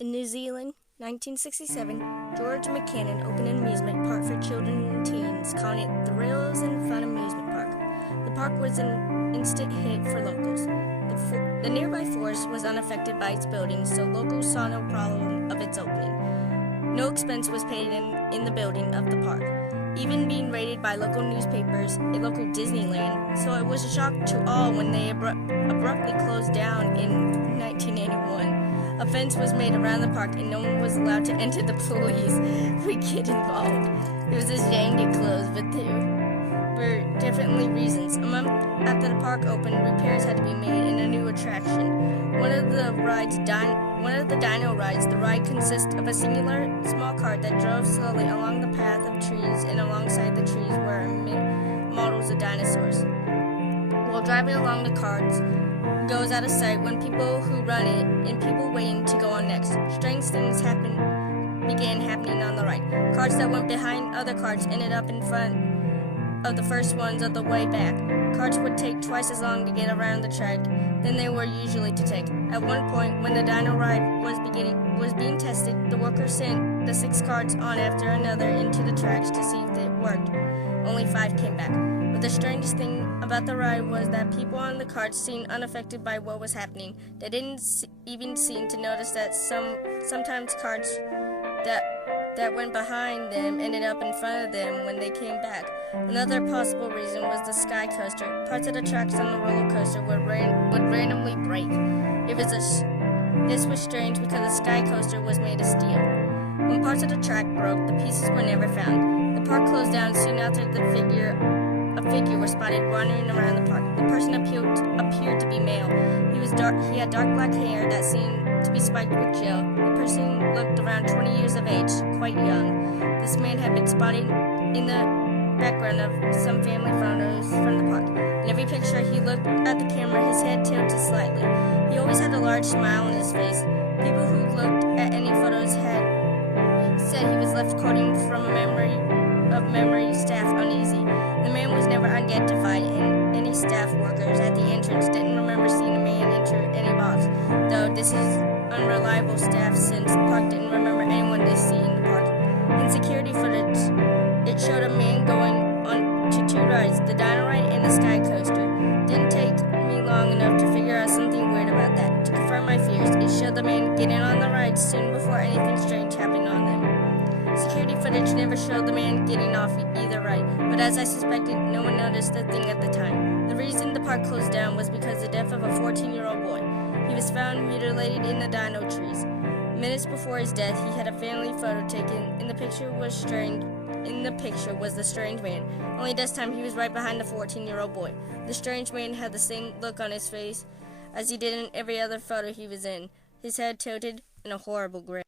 In New Zealand, 1967, George McCannon opened an amusement park for children and teens, calling it Thrills and Fun Amusement Park. The park was an instant hit for locals. The nearby forest was unaffected by its building, so locals saw no problem of its opening. No expense was paid in the building of the park, even being rated by local newspapers a local Disneyland, so it was a shock to all when they abruptly closed down in 1981. A fence was made around the park and no one was allowed to enter. The police would get involved. It was a shame it closed, but there were definitely reasons. A month after the park opened, repairs had to be made and a new attraction. One of the dino rides, the ride consists of a singular small cart that drove slowly along the path of trees, and alongside the trees were models of dinosaurs. While driving along, the cart goes out of sight when people who run it and people waiting to go on next. Strange things began happening on the ride. Carts that went behind other carts ended up in front of the first ones on the way back. Carts would take twice as long to get around the track than they were usually to take. At one point, when the dino ride was being tested, the workers sent the 6 carts on after another into the tracks to see if it worked. Only 5 came back. But the strangest thing about the ride was that people on the carts seemed unaffected by what was happening. They didn't even seem to notice that sometimes carts that went behind them ended up in front of them when they came back. Another possible reason was the sky coaster. Parts of the tracks on the roller coaster would randomly break. This was strange because the sky coaster was made of steel. When parts of the track broke, the pieces were never found. The park closed down soon after a figure was spotted wandering around the park. The person appeared to be male. He had dark black hair that seemed to be spiked with gel. The person looked around 20 years of age, quite young. This man had been spotted in the background of some family photos from the park. In every picture he looked at the camera, his head tilted slightly. He always had a large smile on his face. People who looked at any photos had said he was left quoting from memory staff uneasy. The man was never identified, and any staff workers at the entrance didn't remember seeing a man enter any box, though this is unreliable staff since the park didn't remember anyone they see in the park. In security footage, it showed a man going on to 2 rides, the dino ride and the sky coaster. Didn't take me long enough to figure out something weird about that. To confirm my fears, it showed the man getting on the ride soon before anything strange happened on them. Security footage never showed the man getting off either ride, but as I suspected, no one noticed the thing at the time. The reason the park closed down was because of the death of a 14-year-old boy. He was found mutilated in the dino trees. Minutes before his death, he had a family photo taken. In the picture was the strange man, only this time he was right behind the 14-year-old boy. The strange man had the same look on his face as he did in every other photo he was in, his head tilted in a horrible grin.